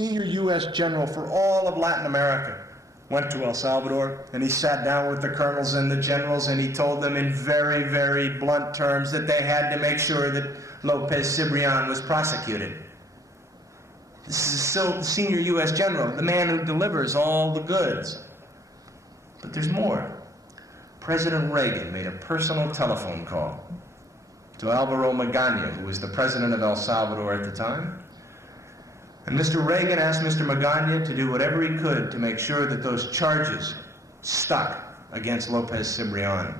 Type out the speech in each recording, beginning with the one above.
senior U.S. general for all of Latin America, went to El Salvador, and he sat down with the colonels and the generals, and he told them in very, very blunt terms that they had to make sure that Lopez Cibrian was prosecuted. This is still the senior U.S. general, the man who delivers all the goods. But there's more. President Reagan made a personal telephone call to Alvaro Magana, who was the president of El Salvador at the time. And Mr. Reagan asked Mr. Magana to do whatever he could to make sure that those charges stuck against Lopez Cibrian.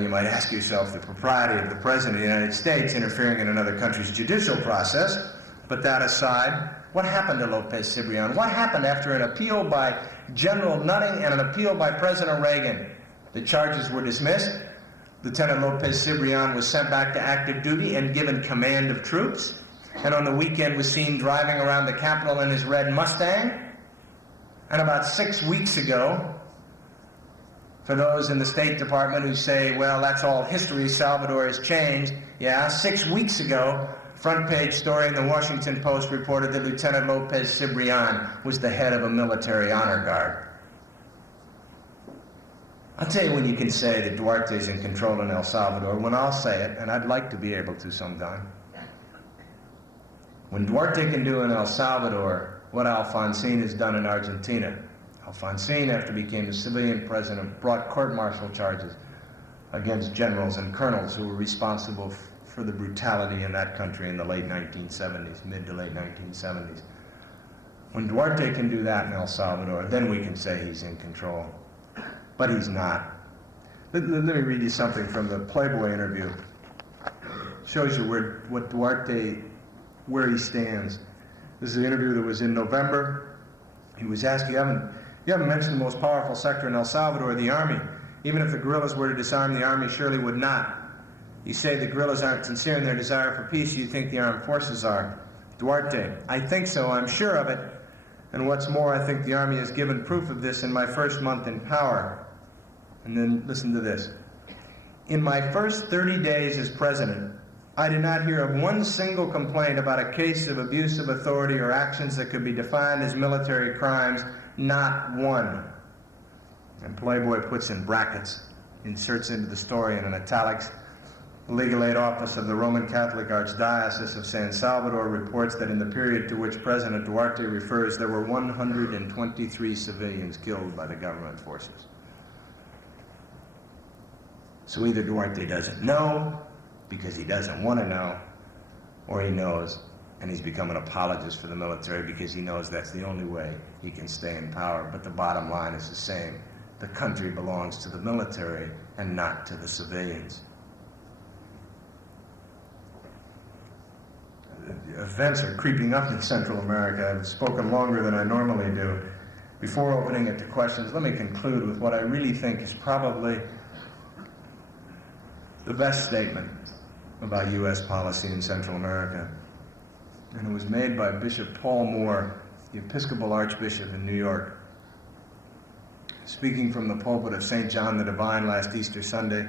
You might ask yourself the propriety of the President of the United States interfering in another country's judicial process, but that aside, what happened to Lopez Cibrian? What happened after an appeal by General Nutting and an appeal by President Reagan? The charges were dismissed. Lieutenant Lopez Cibrian was sent back to active duty and given command of troops, and on the weekend was seen driving around the Capitol in his red Mustang. And about 6 weeks ago, for those in the State Department who say, well, that's all history, Salvador has changed. Yeah, 6 weeks ago, front page story in the Washington Post reported that Lieutenant Lopez Cibrian was the head of a military honor guard. I'll tell you when you can say that Duarte's in control in El Salvador, when I'll say it, and I'd like to be able to sometime. When Duarte can do in El Salvador what Alfonsín has done in Argentina. Alfonsín, after he became the civilian president, brought court-martial charges against generals and colonels who were responsible for the brutality in that country in the late 1970s, mid to late 1970s. When Duarte can do that in El Salvador, then we can say he's in control. But he's not. Let me read you something from the Playboy interview. Shows you what Duarte, where he stands. This is an interview that was in November. He was asked, you haven't mentioned the most powerful sector in El Salvador, the army. Even if the guerrillas were to disarm, the army surely would not. You say the guerrillas aren't sincere in their desire for peace. You think the armed forces are. Duarte: I think so. I'm sure of it. And what's more, I think the army has given proof of this in my first month in power. And then listen to this. In my first 30 days as president, I did not hear of one single complaint about a case of abuse of authority or actions that could be defined as military crimes. Not one. And Playboy puts in brackets, inserts into the story in an italics, the legal aid office of the Roman Catholic Archdiocese of San Salvador reports that in the period to which President Duarte refers, there were 123 civilians killed by the government forces. So either Duarte doesn't know, because he doesn't want to know, or he knows, and he's become an apologist for the military because he knows that's the only way he can stay in power. But the bottom line is the same. The country belongs to the military and not to the civilians. Events are creeping up in Central America. I've spoken longer than I normally do. Before opening it to questions, let me conclude with what I really think is probably the best statement about U.S. policy in Central America. And it was made by Bishop Paul Moore, the Episcopal Archbishop in New York. Speaking from the pulpit of St. John the Divine last Easter Sunday,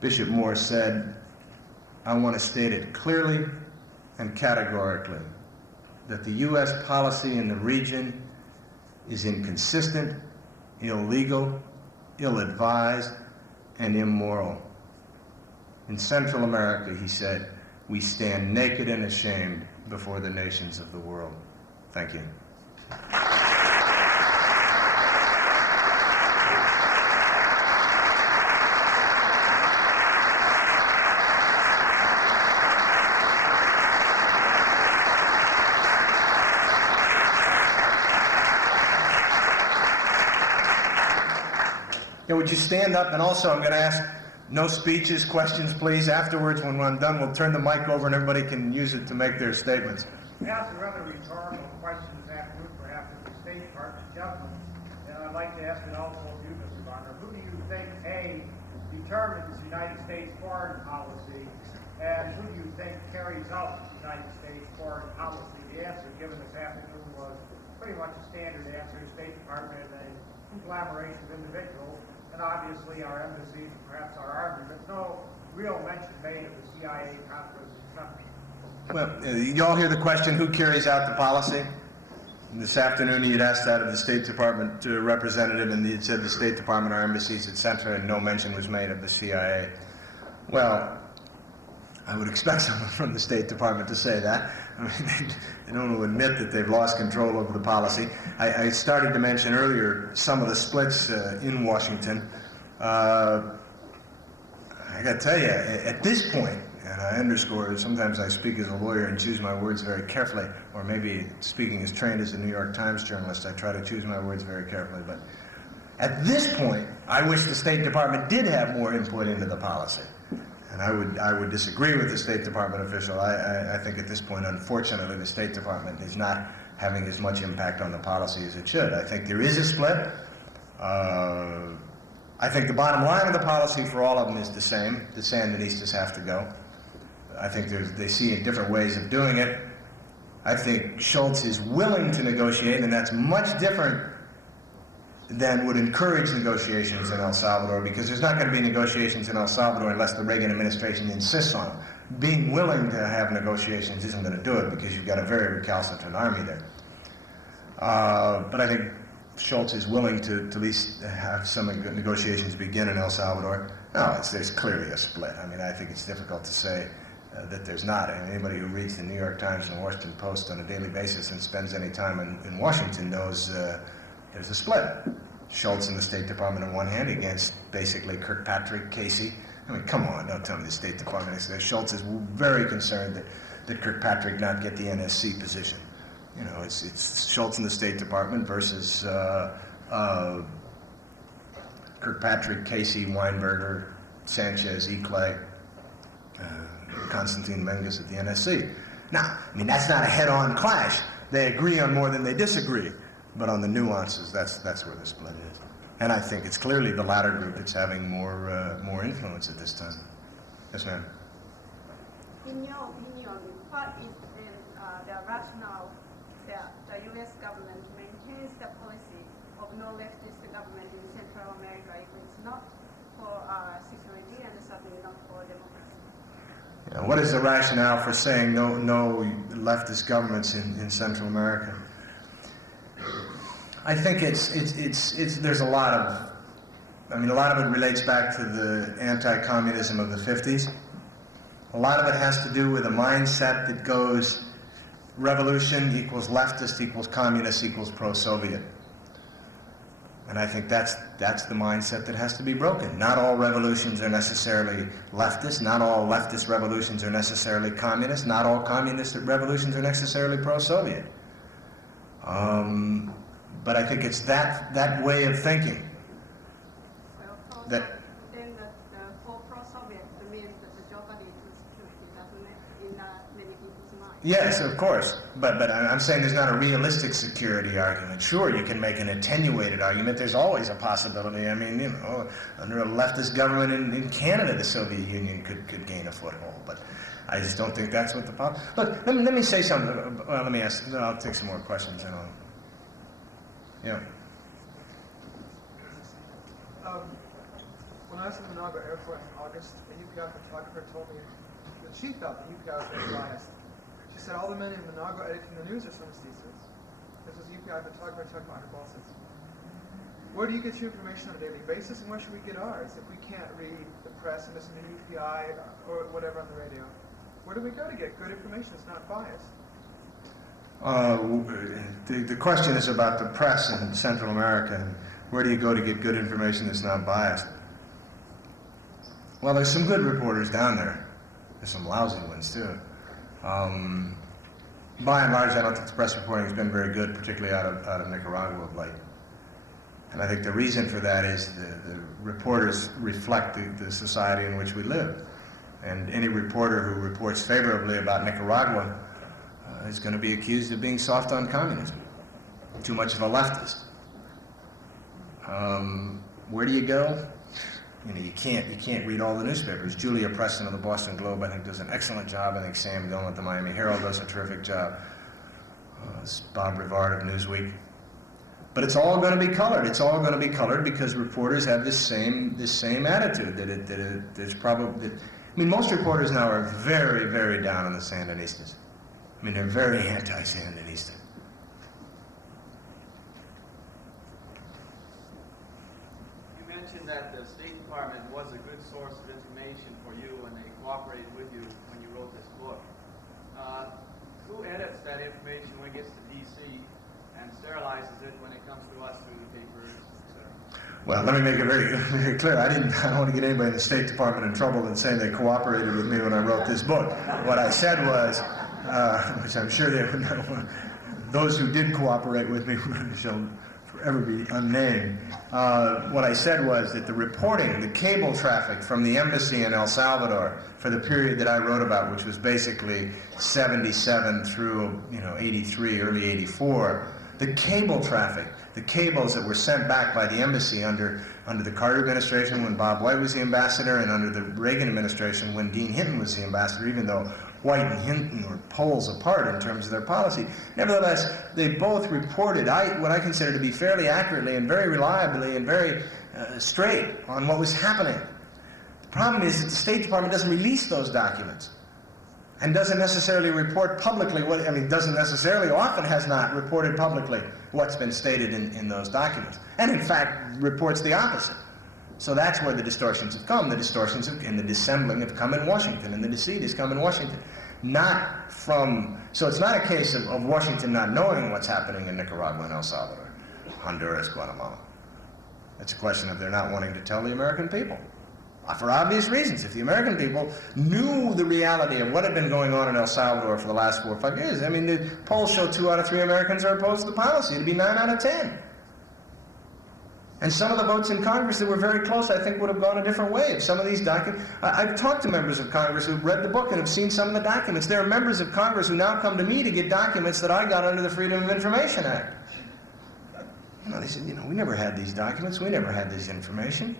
Bishop Moore said, I want to state it clearly and categorically that the U.S. policy in the region is inconsistent, illegal, ill-advised, and immoral. In Central America, he said, we stand naked and ashamed before the nations of the world. Thank you. Yeah, would you stand up? And also, I'm going to ask no speeches, questions, please. Afterwards, when I'm done, we'll turn the mic over and everybody can use it to make their statements. Ask a rather rhetorical question this afternoon, perhaps, of the State Department gentlemen. And I'd like to ask it also of you, Mr. Bonner. Who do you think, A, determines the United States foreign policy, and who do you think carries out the United States foreign policy? The answer given this afternoon was pretty much a standard answer. The State Department is a conglomeration of individuals, and obviously our embassies and perhaps our army, but no real mention made of the CIA conference in Trump. Well, you all hear the question, who carries out the policy? This afternoon, you'd asked that of the State Department representative, and you'd said the State Department, our embassies, etc., and no mention was made of the CIA. Well, I would expect someone from the State Department to say that. I mean, they don't want to admit that they've lost control over the policy. I started to mention earlier some of the splits in Washington. I got to tell you, at this point, and I underscore, sometimes I speak as a lawyer and choose my words very carefully, or maybe speaking as trained as a New York Times journalist, I try to choose my words very carefully. But at this point, I wish the State Department did have more input into the policy. And I would disagree with the State Department official. I think at this point, unfortunately, the State Department is not having as much impact on the policy as it should. I think there is a split. I think the bottom line of the policy for all of them is the same. The Sandinistas have to go. I think they see different ways of doing it. I think Schultz is willing to negotiate, and that's much different than would encourage negotiations in El Salvador, because there's not going to be negotiations in El Salvador unless the Reagan administration insists on them. Being willing to have negotiations isn't going to do it, because you've got a very recalcitrant army there. But I think Schultz is willing to at least have some negotiations begin in El Salvador. No, there's clearly a split. I mean, I think it's difficult to say that there's not. And anybody who reads the New York Times and the Washington Post on a daily basis and spends any time in Washington knows there's a split. Schultz in the State Department on one hand against basically Kirkpatrick, Casey. I mean, come on, don't tell me the State Department is there. Schultz is very concerned that Kirkpatrick not get the NSC position. You know, it's Schultz in the State Department versus Kirkpatrick, Casey, Weinberger, Sanchez, E. Clay, Constantine Menges at the NSC. Now, I mean, that's not a head-on clash. They agree on more than they disagree. But on the nuances, that's where the split is. And I think it's clearly the latter group that's having more influence at this time. Yes, ma'am. In your opinion, what is the rationale that the U.S. government maintains the policy of no leftist government in Central America if it's not for security and certainly not for democracy? Yeah, what is the rationale for saying no leftist governments in Central America? I think there's a lot of, I mean, a lot of it relates back to the anti-communism of the 50s. A lot of it has to do with a mindset that goes revolution equals leftist equals communist equals pro-Soviet. And I think that's the mindset that has to be broken. Not all revolutions are necessarily leftist. Not all leftist revolutions are necessarily communist. Not all communist revolutions are necessarily pro-Soviet. But I think it's that way of thinking that. Then for pro-Soviet means that the jeopardy to security, doesn't it, in many people's minds? Yes, of course. But I'm saying there's not a realistic security argument. Sure, you can make an attenuated argument. There's always a possibility. I mean, you know, under a leftist government in Canada, the Soviet Union could gain a foothold. But I just don't think that's what the problem. Look, let me say something. Well, let me ask. I'll take some more questions. And I'll. Yeah. When I was in Managua Airport in August, a UPI photographer told me that she felt that UPI was very biased. She said all the men in Managua editing the news are Somestistas. This was a UPI photographer talking about her bosses. Where do you get your information on a daily basis, and where should we get ours if we can't read the press and listen to UPI or whatever on the radio? Where do we go to get good information that's not biased? The question is about the press in Central America. And where do you go to get good information that's not biased? Well, there's some good reporters down there. There's some lousy ones, too. By and large, I don't think the press reporting has been very good, particularly out of Nicaragua of late. And I think the reason for that is the reporters reflect the society in which we live. And any reporter who reports favorably about Nicaragua is going to be accused of being soft on communism, too much of a leftist. Where do you go? You know, you can't read all the newspapers. Julia Preston of the Boston Globe, I think, does an excellent job. I think Sam Dillon at the Miami Herald does a terrific job. Bob Rivard of Newsweek. But it's all going to be colored. It's all going to be colored because reporters have this same attitude that I mean, most reporters now are very, very down on the Sandinistas. I mean, they're very anti-Sandinista. You mentioned that the State Department was a good source of information for you and they cooperated with you when you wrote this book. Who edits that information when it gets to D.C. and sterilizes it when it comes to us through the papers, etc.? Well, let me make it very, very clear. I don't want to get anybody in the State Department in trouble and saying they cooperated with me when I wrote this book. What I said was, which I'm sure they would know, those who did cooperate with me shall forever be unnamed. What I said was that the reporting, the cable traffic from the embassy in El Salvador for the period that I wrote about, which was basically 77 through 83, early 84, the cable traffic, the cables that were sent back by the embassy under the Carter administration when Bob White was the ambassador and under the Reagan administration when Dean Hinton was the ambassador, even though White and Hinton were poles apart in terms of their policy. Nevertheless, they both reported what I consider to be fairly accurately and very reliably and very straight on what was happening. The problem is that the State Department doesn't release those documents and doesn't necessarily report publicly doesn't necessarily, often has not reported publicly what's been stated in those documents. And in fact, reports the opposite. So that's where the distortions have come. The distortions and the dissembling have come in Washington, and the deceit has come in Washington. So it's not a case of Washington not knowing what's happening in Nicaragua and El Salvador, Honduras, Guatemala. It's a question of they're not wanting to tell the American people. For obvious reasons. If the American people knew the reality of what had been going on in El Salvador for the last 4 or 5 years, I mean, the polls show 2 out of 3 Americans are opposed to the policy. It'd be 9 out of 10. And some of the votes in Congress that were very close, I think, would have gone a different way if some of these documents... I've talked to members of Congress who've read the book and have seen some of the documents. There are members of Congress who now come to me to get documents that I got under the Freedom of Information Act. They said, we never had these documents. We never had this information.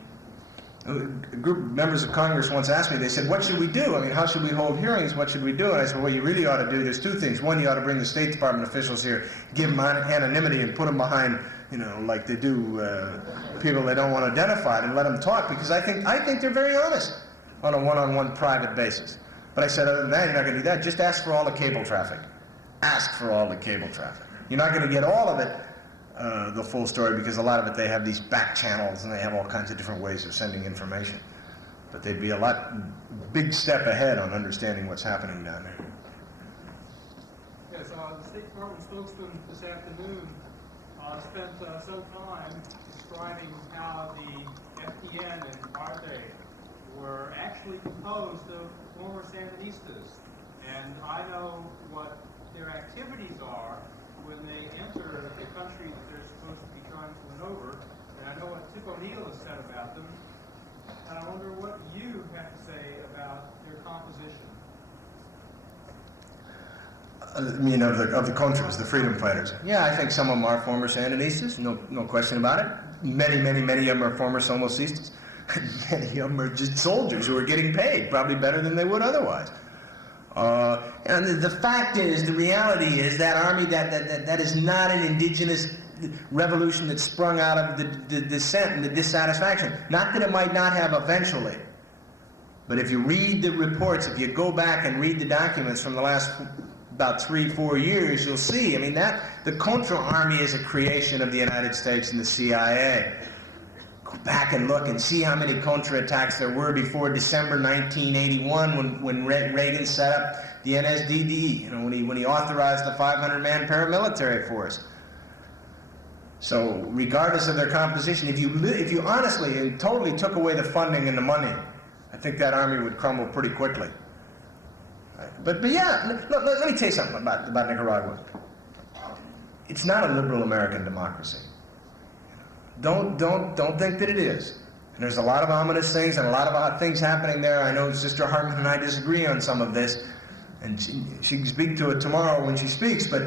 A group of members of Congress once asked me, they said, what should we do? I mean, how should we hold hearings? What should we do? And I said, well, what you really ought to do, there's 2 things. One, you ought to bring the State Department officials here, give them anonymity and put them behind, like they do people they don't want identified and let them talk, because I think they're very honest on a one-on-one private basis. But I said, other than that, you're not going to do that. Just ask for all the cable traffic. Ask for all the cable traffic. You're not going to get all of it, the full story, because a lot of it they have these back channels and they have all kinds of different ways of sending information. But they'd be a big step ahead on understanding what's happening down there. Yes, the State Department spokesman this afternoon spent some time describing how the FDN and ARTE were actually composed of former Sandinistas. And I know what their activities are when they enter the country that they're supposed to be trying to win over. And I know what Tip O'Neill has said about them. And I wonder what you have to say about their composition. Of the Contras, the freedom fighters. Yeah, I think some of them are former Sandinistas, no question about it. Many of them are former Somocistas. Many of them are just soldiers who are getting paid, probably better than they would otherwise. And the fact is, the reality is, that army, that is not an indigenous revolution that sprung out of the dissent and the dissatisfaction. Not that it might not have eventually. But if you read the reports, if you go back and read the documents from the last about 3-4 years, you'll see, the Contra Army is a creation of the United States and the CIA. Go back and look and see how many Contra attacks there were before December 1981 when Reagan set up the NSDD, when he authorized the 500-man paramilitary force. So regardless of their composition, if you honestly and totally took away the funding and the money, I think that army would crumble pretty quickly. But yeah, let me tell you something about Nicaragua. It's not a liberal American democracy. Don't think that it is. And there's a lot of ominous things and a lot of odd things happening there. I know Sister Hartman and I disagree on some of this, and she can speak to it tomorrow when she speaks. But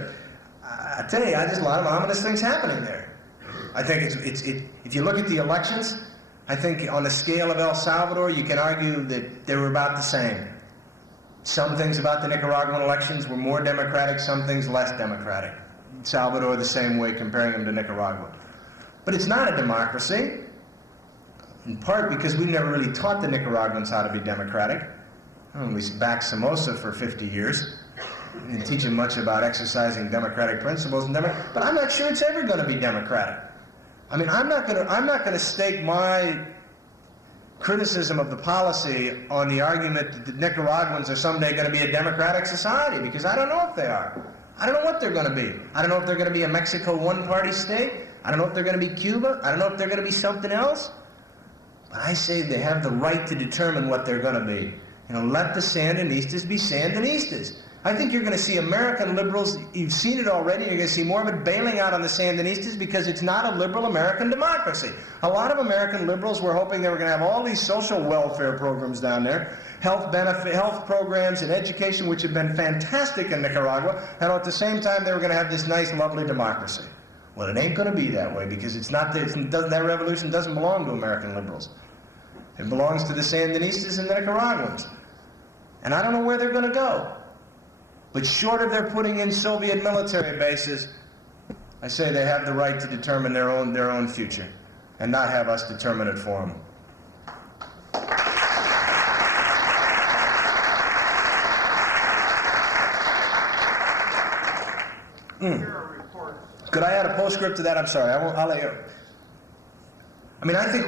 I tell you, there's a lot of ominous things happening there. I think if you look at the elections, I think on the scale of El Salvador, you can argue that they were about the same. Some things about the Nicaraguan elections were more democratic, some things less democratic. Salvador the same way, comparing them to Nicaragua. But it's not a democracy, in part because we never really taught the Nicaraguans how to be democratic. We backed Somoza for 50 years. Didn't teach him much about exercising democratic principles, but I'm not sure it's ever going to be democratic. I mean, I'm not going to stake my criticism of the policy on the argument that the Nicaraguans are someday going to be a democratic society, because I don't know if they are. I don't know what they're going to be. I don't know if they're going to be a Mexico one-party state. I don't know if they're going to be Cuba. I don't know if they're going to be something else. But I say they have the right to determine what they're going to be. Let the Sandinistas be Sandinistas. I think you're going to see American liberals, you've seen it already, you're going to see more of it bailing out on the Sandinistas because it's not a liberal American democracy. A lot of American liberals were hoping they were going to have all these social welfare programs down there, health programs and education, which have been fantastic in Nicaragua, and at the same time they were going to have this nice, lovely democracy. Well, it ain't going to be that way, because that revolution doesn't belong to American liberals. It belongs to the Sandinistas and the Nicaraguans. And I don't know where they're going to go. But short of their putting in Soviet military bases, I say they have the right to determine their own future, and not have us determine it for them. Could I add a postscript to that? I'm sorry. I'll let you. I think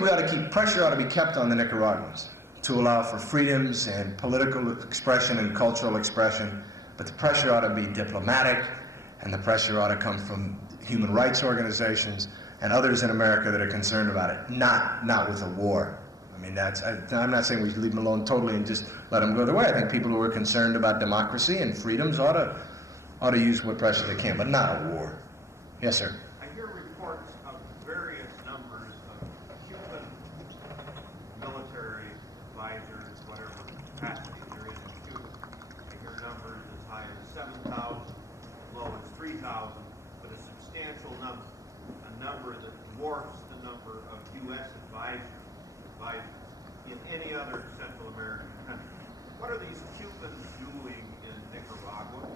pressure ought to be kept on the Nicaraguans to allow for freedoms and political expression and cultural expression. But the pressure ought to be diplomatic, and the pressure ought to come from human rights organizations and others in America that are concerned about it, not with a war. I'm not saying we should leave them alone totally and just let them go their way. I think people who are concerned about democracy and freedoms ought to use what pressure they can, but not a war. Yes, sir. I hear reports of various numbers of Cuban military advisors, whatever capacity there is in Cuba. I hear numbers as high as 7,000, as low as 3,000, but a substantial number, a number that dwarfs the number of U.S. advisors in any other Central American country. What are these Cubans doing in Nicaragua?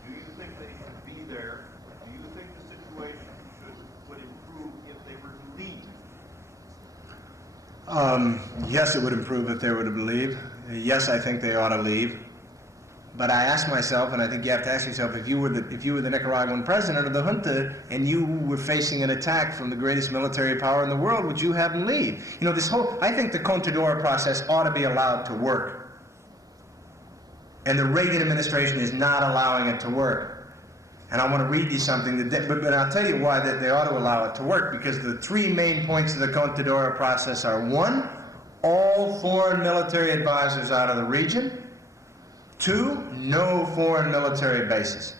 Do you think they should be there? Do you think the situation would improve if they were to leave? Yes, it would improve if they were to leave. Yes, I think they ought to leave. But I ask myself, and I think you have to ask yourself, if you were the Nicaraguan president of the junta and you were facing an attack from the greatest military power in the world, would you have them leave? I think the Contadora process ought to be allowed to work. And the Reagan administration is not allowing it to work. And I want to read you something, but I'll tell you why they ought to allow it to work, because the three main points of the Contadora process are: 1, all foreign military advisors out of the region; 2, no foreign military bases;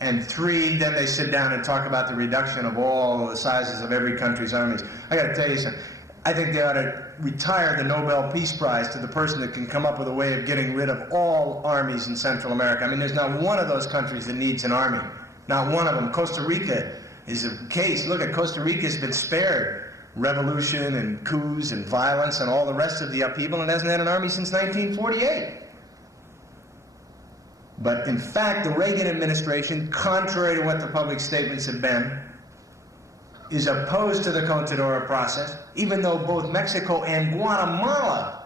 and 3, then they sit down and talk about the reduction of all the sizes of every country's armies. I got to tell you something. I think they ought to retire the Nobel Peace Prize to the person that can come up with a way of getting rid of all armies in Central America. There's not one of those countries that needs an army. Not one of them. Costa Rica is a case. Look, Costa Rica's been spared revolution and coups and violence and all the rest of the upheaval, and hasn't had an army since 1948. But in fact, the Reagan administration, contrary to what the public statements have been, is opposed to the Contadora process, even though both Mexico and Guatemala,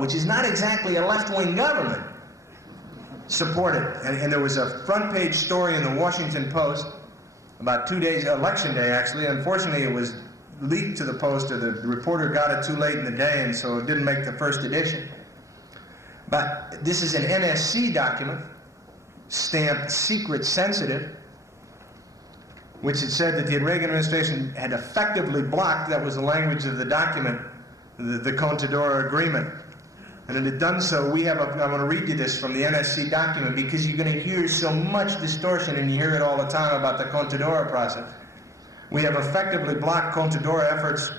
which is not exactly a left-wing government, support it. And there was a front-page story in the Washington Post about 2 days, election day actually. Unfortunately, it was leaked to the Post, or the reporter got it too late in the day, and so it didn't make the first edition. But this is an NSC document, stamped secret sensitive, which had said that the Reagan administration had effectively blocked, that was the language of the document, the Contadora agreement. And it had done so. I'm going to read you this from the NSC document, because you're going to hear so much distortion, and you hear it all the time about the Contadora process. We have effectively blocked Contadora efforts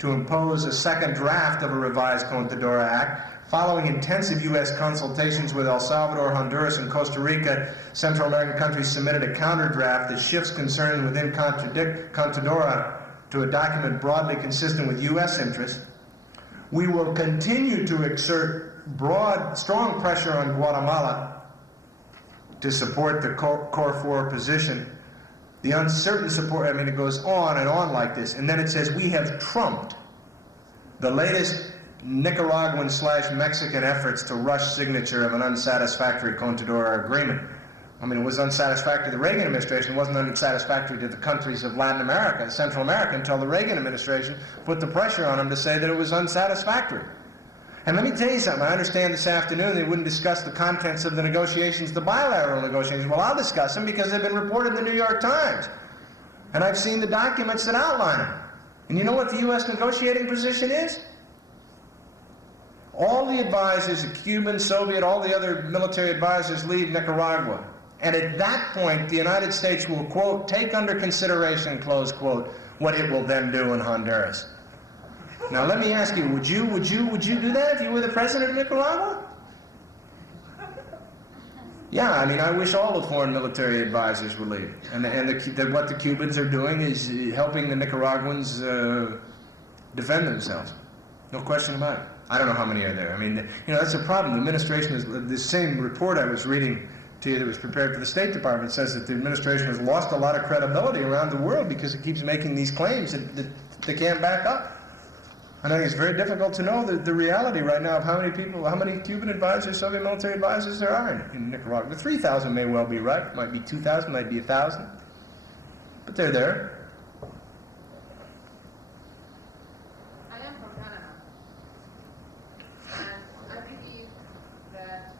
to impose a second draft of a revised Contadora Act. Following intensive U.S. consultations with El Salvador, Honduras, and Costa Rica, Central American countries submitted a counter-draft that shifts concern within Contadora to a document broadly consistent with U.S. interests. We will continue to exert strong pressure on Guatemala to support the Core 4 position. The uncertain support, it goes on and on like this. And then it says, we have trumped the latest Nicaraguan/Mexican efforts to rush signature of an unsatisfactory Contadora agreement. I mean, it was unsatisfactory to the Reagan administration. It wasn't unsatisfactory to the countries of Latin America, Central America, until the Reagan administration put the pressure on them to say that it was unsatisfactory. And let me tell you something. I understand this afternoon they wouldn't discuss the contents of the negotiations, the bilateral negotiations. Well, I'll discuss them because they've been reported in the New York Times. And I've seen the documents that outline them. And you know what the U.S. negotiating position is? All the advisors, the Cuban, Soviet, all the other military advisors leave Nicaragua. And at that point, the United States will, quote, take under consideration, close quote, what it will then do in Honduras. Now let me ask you, would you do that if you were the president of Nicaragua? Yeah, I mean, I wish all the foreign military advisors would leave. And what the Cubans are doing is helping the Nicaraguans defend themselves. No question about it. I don't know how many are there. I mean, you know, that's a problem. The administration is, the same report I was reading to you that was prepared for the State Department says that the administration has lost a lot of credibility around the world because it keeps making these claims that they can't back up. I think it's very difficult to know the reality right now of how many people, how many Cuban advisors, Soviet military advisors there are in Nicaragua. The 3,000 may well be right. Might be 2,000, might be 1,000. But they're there. I am from Panama, and I believe that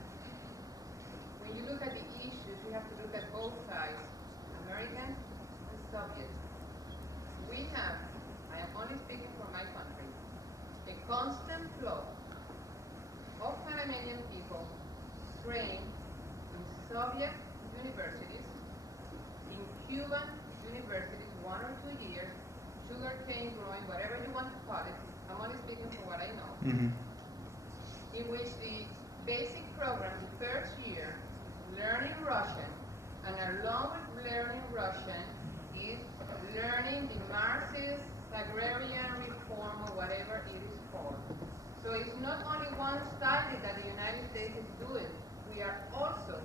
when you look at the issues, you have to look at both sides, American and Soviet. We have, I am only speaking for my country, a constant flow of Panamanian people trained in Soviet universities, in Cuban universities, 1 or 2 years, sugarcane growing, whatever you want to call it. I'm only speaking for what I know. In which the basic program, the first year, learning Russian, and along with learning Russian is learning the Marxist agrarian reform or whatever it is called. So it's not only one-sided that the United States is doing. We are also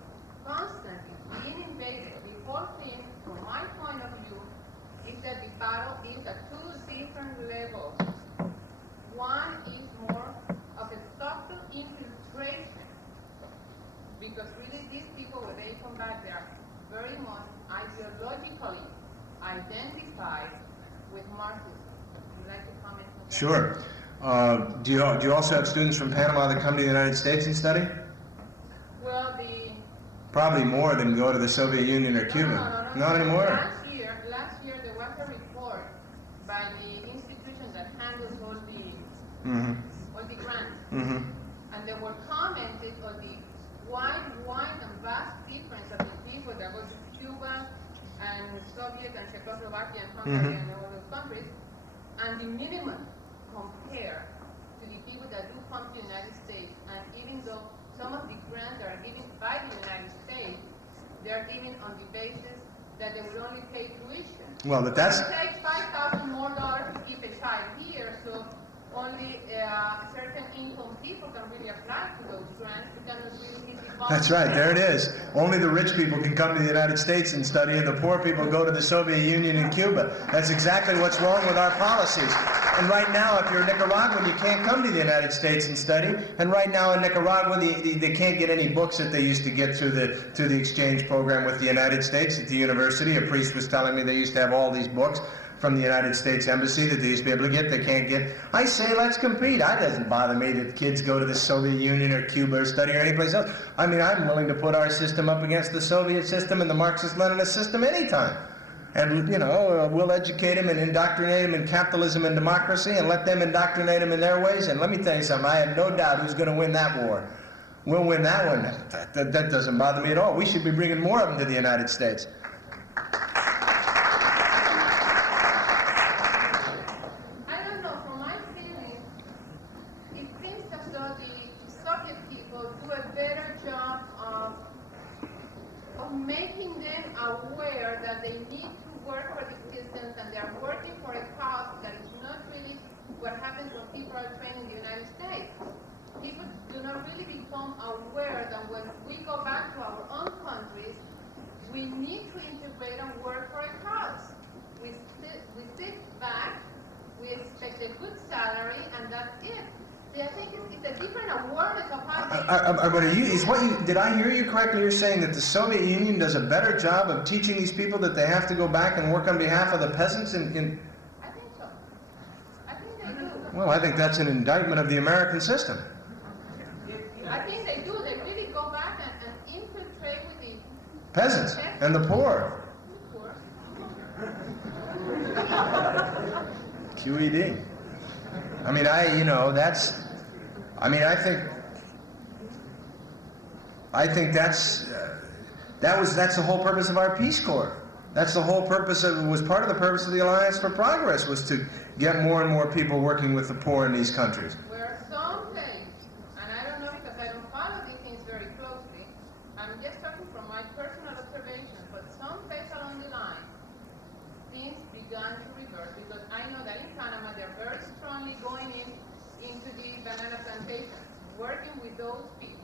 constantly being invaded. The whole thing, from my point of view, is that the battle is at two different levels. One is more of a subtle infiltration, because really these people, when they come back, they are very much ideologically identified with Marxism. Would you like to comment on that? Sure. Do you also have students from Panama that come to the United States and study? Well, Probably more than go to the Soviet Union or Cuba. No. Not anymore. Last year there was a report by the institution that handles all the grants, and they were commented on the wide and vast difference of the people that go to Cuba and Soviet and Czechoslovakia and Hungary and all those countries, and the minimum compared to the people that do come to the United States. And even though some of the grants that are given by the United States, they're given on the basis that they will only pay tuition. Well, but that's... It takes $5,000 more to keep a child here, so only certain income people can really apply to those grants. That's right, there it is. Only the rich people can come to the United States and study, and the poor people go to the Soviet Union and Cuba. That's exactly what's wrong with our policies. And right now, if you're Nicaraguan, you can't come to the United States and study. And right now in Nicaragua, they can't get any books that they used to get through the exchange program with the United States at the university. A priest was telling me they used to have all these books from the United States Embassy that they used to be able to get, they can't get. I say let's compete. It doesn't bother me that kids go to the Soviet Union or Cuba or study or anyplace else. I mean, I'm willing to put our system up against the Soviet system and the Marxist-Leninist system anytime. And, you know, we'll educate them and indoctrinate them in capitalism and democracy and let them indoctrinate them in their ways. And let me tell you something, I have no doubt who's going to win that war. We'll win that one. That doesn't bother me at all. We should be bringing more of them to the United States. Making them aware that they need to work for the citizens and they're working for a cause that is not really what happens when people are trained in the United States. People do not really become aware that when we go back to our own countries, we need to integrate and work for a cause. We sit back, we expect a good salary, and that's it. See, I think it's a different awareness of how But did I hear you correctly? You're saying that the Soviet Union does a better job of teaching these people that they have to go back and work on behalf of the peasants I think so. I think they do. Well, I think that's an indictment of the American system. I think they do. They really go back and infiltrate with the Peasants and the poor. poor. QED. I mean, I think that's the whole purpose of our Peace Corps. That's the whole purpose was part of the purpose of the Alliance for Progress, was to get more and more people working with the poor in these countries. Where some place, and I don't know because I don't follow these things very closely, I'm just talking from my personal observations, but some place along the line, things began to reverse because I know that in Panama they're very strongly going into the banana plantations, working with those people.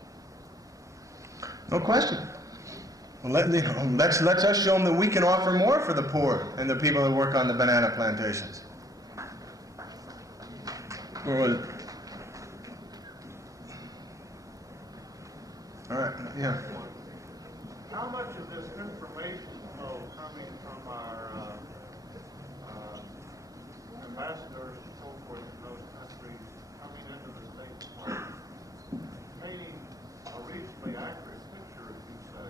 No question. Well, let's us show them that we can offer more for the poor and the people that work on the banana plantations. Where was it? All right, yeah. How much of this information flow coming from our ambassadors and so forth in those countries coming into the State Department, painting a reasonably accurate picture, as you say,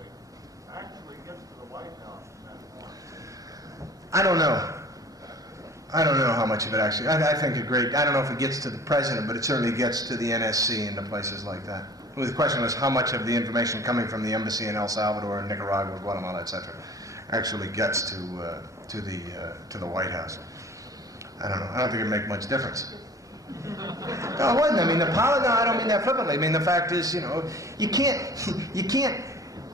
actually gets to the White House at that point? I don't know. I don't know how much of it actually. I think I don't know if it gets to the president, but it certainly gets to the NSC and to places like that. Well, the question was how much of the information coming from the embassy in El Salvador and Nicaragua, Guatemala, etc., actually gets to the White House. I don't know. I don't think it'd make much difference. No, it wouldn't. I mean, I don't mean that flippantly. I mean, the fact is, you can't.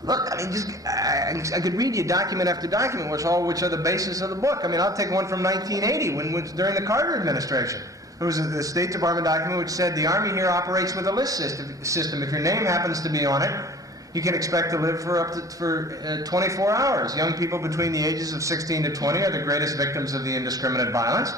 Look, I mean, I could read you document after document, which are the basis of the book. I mean, I'll take one from 1980, during the Carter administration. There was a State Department document which said the Army here operates with a list system. If your name happens to be on it, you can expect to live for 24 hours. Young people between the ages of 16 to 20 are the greatest victims of the indiscriminate violence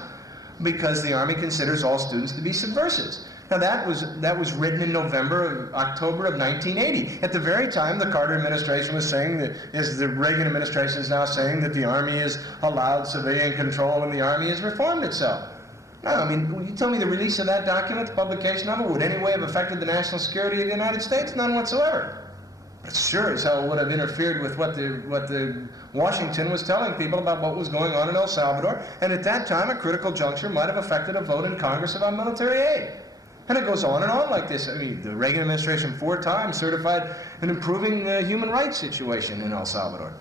because the Army considers all students to be subversives. Now that was written in October of 1980. At the very time the Carter administration was saying that, as the Reagan administration is now saying, that the Army is allowed civilian control and the Army has reformed itself. No, I mean, will you tell me the release of that document, the publication of it, would any way have affected the national security of the United States? None whatsoever. It sure as hell would have interfered with what the Washington was telling people about what was going on in El Salvador, and at that time a critical juncture might have affected a vote in Congress about military aid. And it goes on and on like this. I mean, the Reagan administration 4 times certified an improving human rights situation in El Salvador.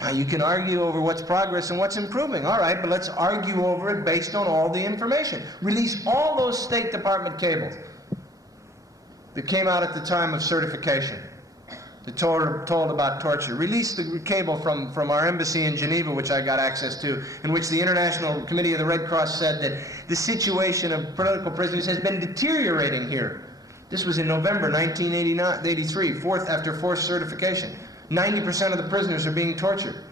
Now, you can argue over what's progress and what's improving. All right, but let's argue over it based on all the information. Release all those State Department cables that came out at the time of certification that told about torture. Release the cable from our embassy in Geneva, which I got access to, in which the International Committee of the Red Cross said that the situation of political prisoners has been deteriorating here. This was in November 1983, after fourth certification. 90% of the prisoners are being tortured.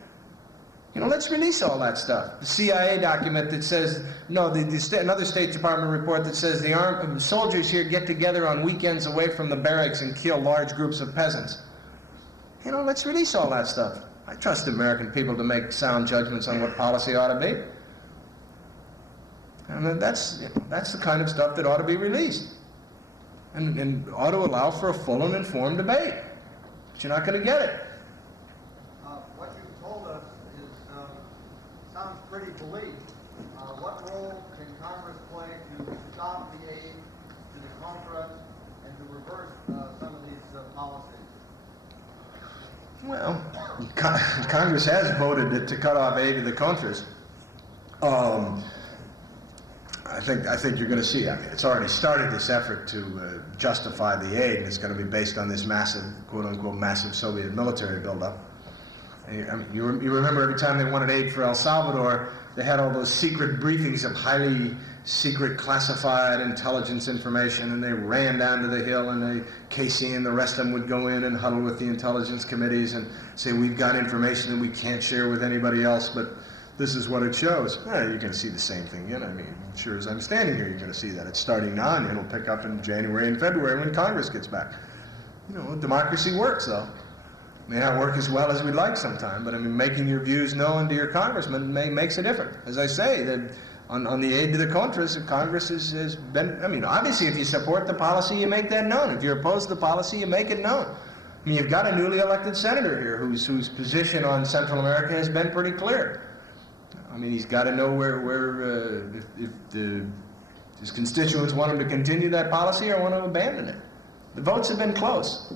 Let's release all that stuff. The CIA document that says, another State Department report that says the soldiers here get together on weekends away from the barracks and kill large groups of peasants. Let's release all that stuff. I trust American people to make sound judgments on what policy ought to be. And that's the kind of stuff that ought to be released. And ought to allow for a full and informed debate. But you're not going to get it. What you've told us sounds pretty bleak. What role can Congress play to stop the aid to the Contras and to reverse some of these policies? Well, Congress has voted to cut off aid to the Contras. I think you're going to see. I mean, it's already started this effort to justify the aid, and it's going to be based on this massive, quote-unquote, massive Soviet military buildup. You remember every time they wanted aid for El Salvador, they had all those secret briefings of highly secret classified intelligence information, and they ran down to the hill, and Casey and the rest of them would go in and huddle with the intelligence committees and say, we've got information that we can't share with anybody else, but this is what it shows. You're going to see the same thing again. I mean, sure as I'm standing here, you're going to see that. It's starting now, and it'll pick up in January and February when Congress gets back. You know, democracy works, though. May not work as well as we'd like sometime, but I mean, making your views known to your congressman makes a difference. As I say, on the aid to the Contras, Congress has been, I mean, obviously if you support the policy, you make that known. If you're opposed to the policy, you make it known. I mean, you've got a newly elected senator here whose position on Central America has been pretty clear. I mean, he's got to know if his constituents want him to continue that policy or want to abandon it. The votes have been close.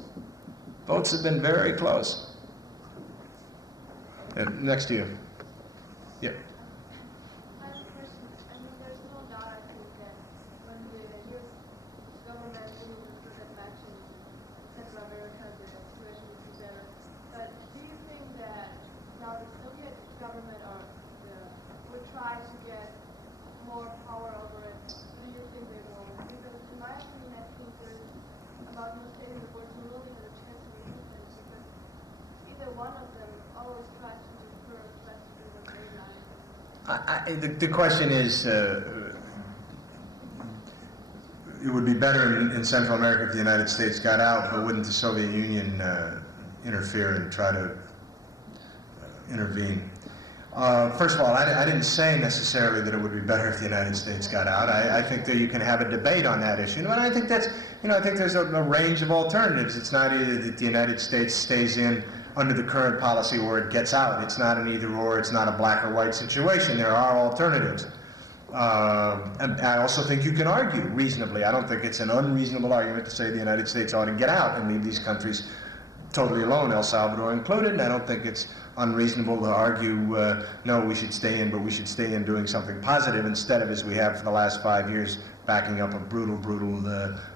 Votes have been very close. Next to you. Yeah. I have a question. I mean, there's no doubt, I think, that when the U.S. government will present action in Central America, the situation would be better. But do you think that now the Soviet government would try to get more power over it? Do you think they will? Because in my opinion, I think there's about not stating the word ruling or the chance of resistance, because either one of them always tries to do first, tries to do what they like. The question is, it would be better in Central America if the United States got out, but wouldn't the Soviet Union interfere and try to intervene? First of all, I didn't say necessarily that it would be better if the United States got out. I think that you can have a debate on that issue, but I think that's, you know, I think there's a range of alternatives. It's not either that the United States stays in under the current policy or it gets out. It's not an either or. It's not a black or white situation. There are alternatives. And I also think you can argue reasonably. I don't think it's an unreasonable argument to say the United States ought to get out and leave these countries totally alone, El Salvador included, and I don't think it's unreasonable to argue, no, we should stay in, but we should stay in doing something positive instead of, as we have for the last 5 years, backing up a brutal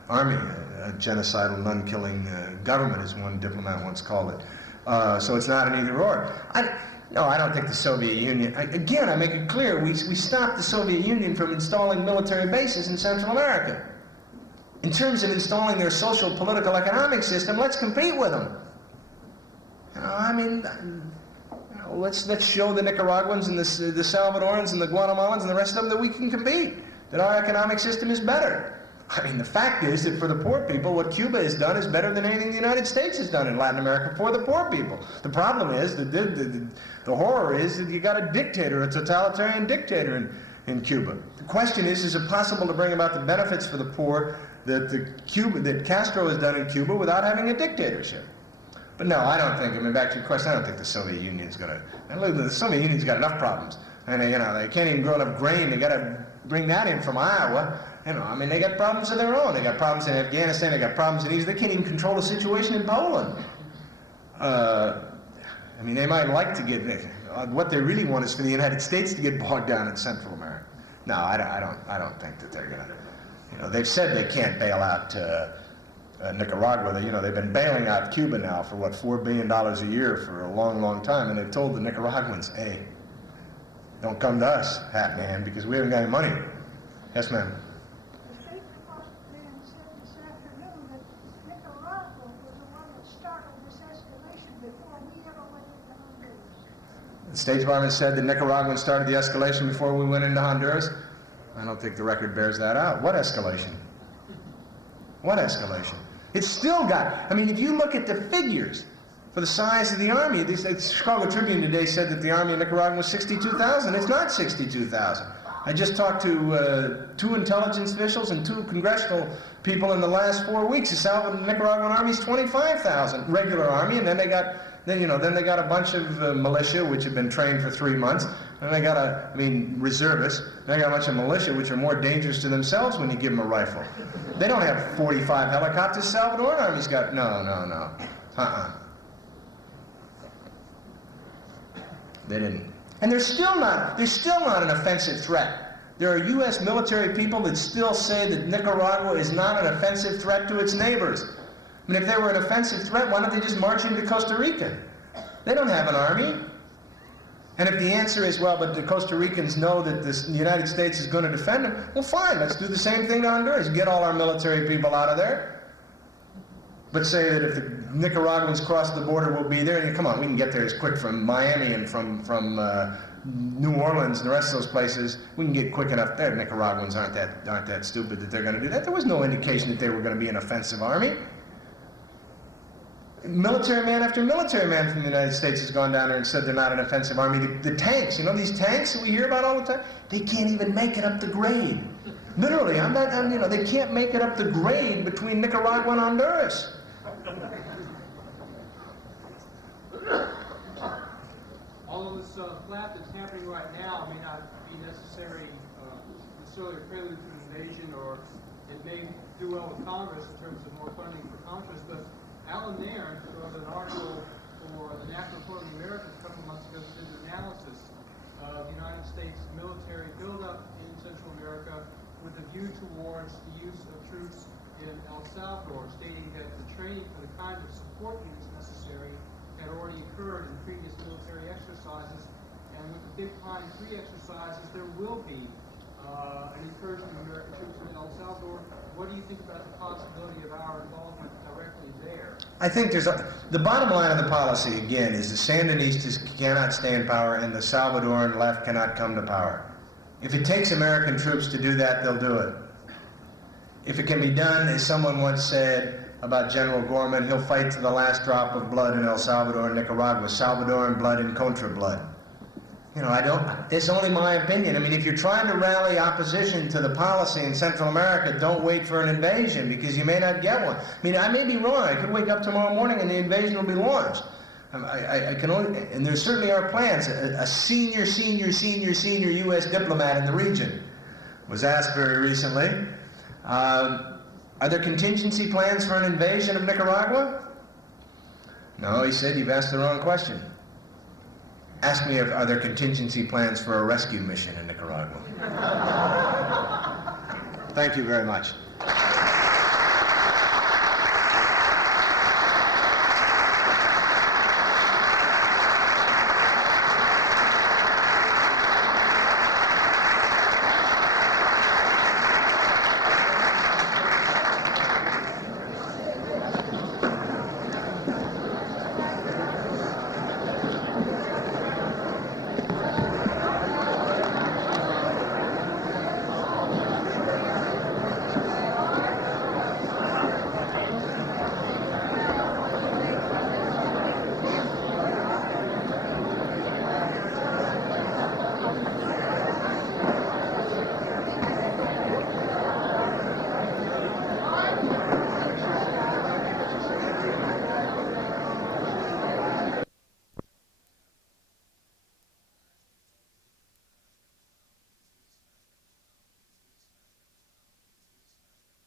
army, a genocidal, nun-killing government, as one diplomat once called it. So it's not an either or. No, I don't think the Soviet Union, again, I make it clear, we stopped the Soviet Union from installing military bases in Central America. In terms of installing their social, political, economic system, let's compete with them. You know, I mean, let's show the Nicaraguans and the Salvadorans and the Guatemalans and the rest of them that we can compete, that our economic system is better. I mean, the fact is that for the poor people, what Cuba has done is better than anything the United States has done in Latin America for the poor people. The problem is, the horror is that you got a dictator, a totalitarian dictator in Cuba. The question is it possible to bring about the benefits for the poor that Castro has done in Cuba without having a dictatorship? But no, I don't think, I mean, back to your question, I don't think the Soviet Union's going to, the Soviet Union's got enough problems. And, you know, they can't even grow enough grain. They got to bring that in from Iowa. You know, I mean, they got problems of their own. They got problems in Afghanistan. They got problems in Egypt. They can't even control the situation in Poland. I mean, they might like to get, what they really want is for the United States to get bogged down in Central America. No, I don't think that they're going to, you know, they've said they can't bail out Nicaragua. You know, they've been bailing out Cuba now for, what, $4 billion a year for a long, long time. And they've told the Nicaraguans, hey, don't come to us, Hat Man, because we haven't got any money. Yes, ma'am. The State Department said this afternoon that Nicaragua was the one that started this escalation before we ever went into Honduras. The State Department said that Nicaraguans started the escalation before we went into Honduras. I don't think the record bears that out. What escalation? What escalation? It's still got, I mean, if you look at the figures for the size of the army, the Chicago Tribune today said that the army in Nicaragua was 62,000. It's not 62,000. I just talked to 2 intelligence officials and 2 congressional people in the last 4 weeks. The Nicaraguan army is 25,000 regular army, and then they got a bunch of militia which have been trained for 3 months. And they got reservists. They got a bunch of militia which are more dangerous to themselves when you give them a rifle. They don't have 45 helicopters. Salvadoran army's got no. They didn't. And they're still not an offensive threat. There are U.S. military people that still say that Nicaragua is not an offensive threat to its neighbors. I mean, if they were an offensive threat, why don't they just march into Costa Rica? They don't have an army. And if the answer is, well, but the Costa Ricans know that the United States is going to defend them, well, fine, let's do the same thing to Honduras. Get all our military people out of there. But say that if the Nicaraguans cross the border, we'll be there. And come on, we can get there as quick from Miami and from New Orleans and the rest of those places, we can get quick enough there. Nicaraguans aren't that stupid that they're going to do that. There was no indication that they were going to be an offensive army. Military man after military man from the United States has gone down there and said they're not an offensive army. The tanks, you know, these tanks that we hear about all the time, they can't even make it up the grade. Literally, they can't make it up the grade between Nicaragua and Honduras. All of this flap that's happening right now may not be necessarily a prelude to an invasion, or it may do well with Congress in terms of more funding for Contras, but Alan Nairn wrote an article for the National Forum of the Americas a couple months ago that did an analysis of the United States military buildup in Central America with a view towards the use of troops in El Salvador, stating that the training for the kind of support units necessary had already occurred in previous military exercises, and with the Big Pine 3 exercises, there will be an incursion of American troops in El Salvador. What do you think about the possibility of our involvement directly there? I think the bottom line of the policy, again, is the Sandinistas cannot stay in power and the Salvadoran left cannot come to power. If it takes American troops to do that, they'll do it. If it can be done, as someone once said about General Gorman, he'll fight to the last drop of blood in El Salvador and Nicaragua, Salvadoran blood and Contra blood. You know, it's only my opinion. I mean, if you're trying to rally opposition to the policy in Central America, don't wait for an invasion, because you may not get one. I mean, I may be wrong. I could wake up tomorrow morning and the invasion will be launched. I can only, and there certainly are plans. A senior U.S. diplomat in the region was asked very recently, are there contingency plans for an invasion of Nicaragua? No, he said, you've asked the wrong question. Ask me are there contingency plans for a rescue mission in Nicaragua? Thank you very much.